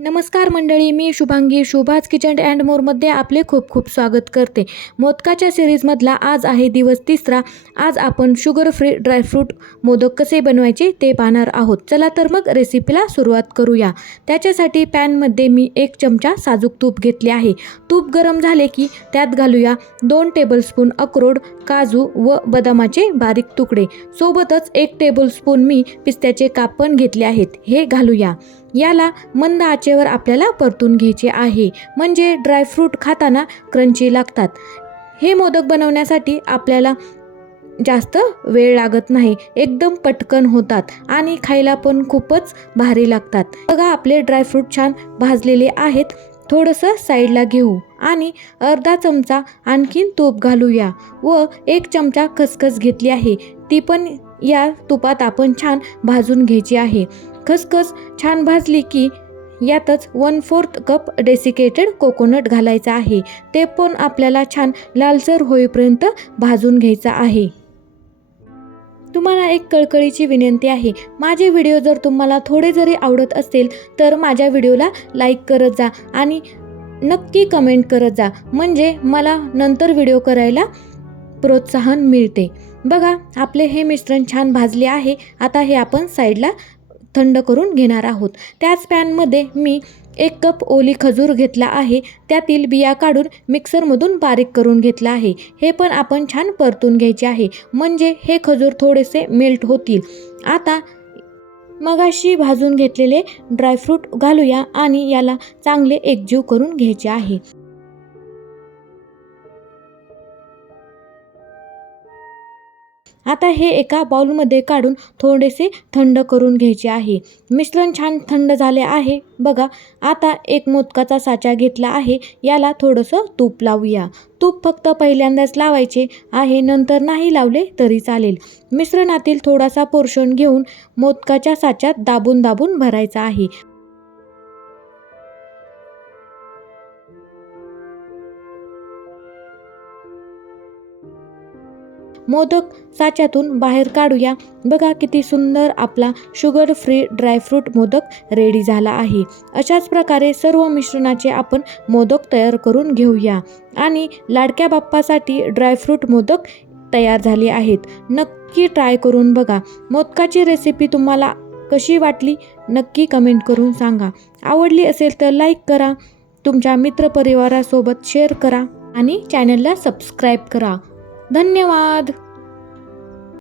नमस्कार मंडळी मी शुभांगी शुभाज किचन अँड मोरमध्ये आपले खूप खूप स्वागत करते. मोदकाच्या सिरीजमधला आज आहे दिवस तिसरा. आज आपण शुगर फ्री ड्रायफ्रूट मोदक कसे बनवायचे ते पाहणार आहोत. चला तर मग रेसिपीला सुरुवात करूया. त्याच्यासाठी पॅनमध्ये मी एक चमचा साजूक तूप घेतले आहे. तूप गरम झाले की त्यात घालूया दोन टेबलस्पून अक्रोड काजू व बदामाचे बारीक तुकडे. सोबतच एक टेबलस्पून मी पिस्त्याचे काप पण घेतले आहेत. हे घालूया. याला मंद आचेवर आपल्याला परतून घ्यायचे आहे. म्हणजे ड्रायफ्रूट खाताना क्रंची लागतात. हे मोदक बनवण्यासाठी आपल्याला जास्त वेळ लागत नाही. एकदम पटकन होतात आणि खायला पण खूपच भारी लागतात. बघा आपले ड्रायफ्रूट छान भाजलेले आहेत. थोडंसं साईडला घेऊ आणि अर्धा चमचा आणखीन तूप घालूया व एक चमचा खसखस घेतली आहे. ती पण या तुपात आपण छान भाजून घ्यायची आहे. खसखस छान भाजली की यातच one fourth cup desiccated coconut घालायचा आहे. ते पण आपल्याला छान लालसर होईपर्यंत भाजून घ्यायचा आहे. तुम्हाला एक कळकळीची विनंती आहे. माझे व्हिडिओ जर तुम्हाला थोडे जरी आवडत असेल तर माझ्या व्हिडिओला लाईक करत जा आणि नक्की कमेंट करत जा. म्हणजे मला नंतर व्हिडिओ करायला प्रोत्साहन मिळते. बघा आपले हे मिश्रण छान भाजले आहे. आता हे आपण साईडला थंड करून घेणार आहोत. त्याच पॅनमध्ये मी एक कप ओली खजूर घेतला आहे. त्यातील बिया काढून मिक्सरमधून बारीक करून घेतला आहे. हे पण आपण छान परतून घ्यायचे आहे. म्हणजे हे खजूर थोडेसे मेल्ट होतील. आता मगाशी भाजून घेतलेले ड्रायफ्रूट घालूया आणि याला चांगले एकजीव करून घ्यायचे आहे. आता हे एका बाउलमध्ये काढून थोडेसे थंड करून घ्यायचे आहे. मिश्रण छान थंड झाले आहे. बघा आता एक मोदकाचा साचा घेतला आहे. याला थोडंसं तूप लावूया. तूप फक्त पहिल्यांदाच लावायचे आहे. नंतर नाही लावले तरी चालेल. मिश्रणातील थोडासा पोर्शन घेऊन मोदकाच्या साच्यात दाबून दाबून भरायचा आहे. मोदक साच्यातून बाहेर काढूया. बघा किती सुंदर आपला sugar free dry fruit modak ready झाला आहे. अशाच प्रकारे सर्व मिश्रणाचे आपण मोदक तयार करून घेऊया. आणि लाडक्या बाप्पासाठी ड्रायफ्रूट मोदक तयार झाले आहेत. नक्की ट्राय करून बघा. मोदकाची रेसिपी तुम्हाला कशी वाटली नक्की कमेंट करून सांगा. आवडली असेल तर लाईक करा. तुमच्या मित्रपरिवारासोबत शेअर करा. आणि चॅनलला सबस्क्राईब करा. धन्यवाद.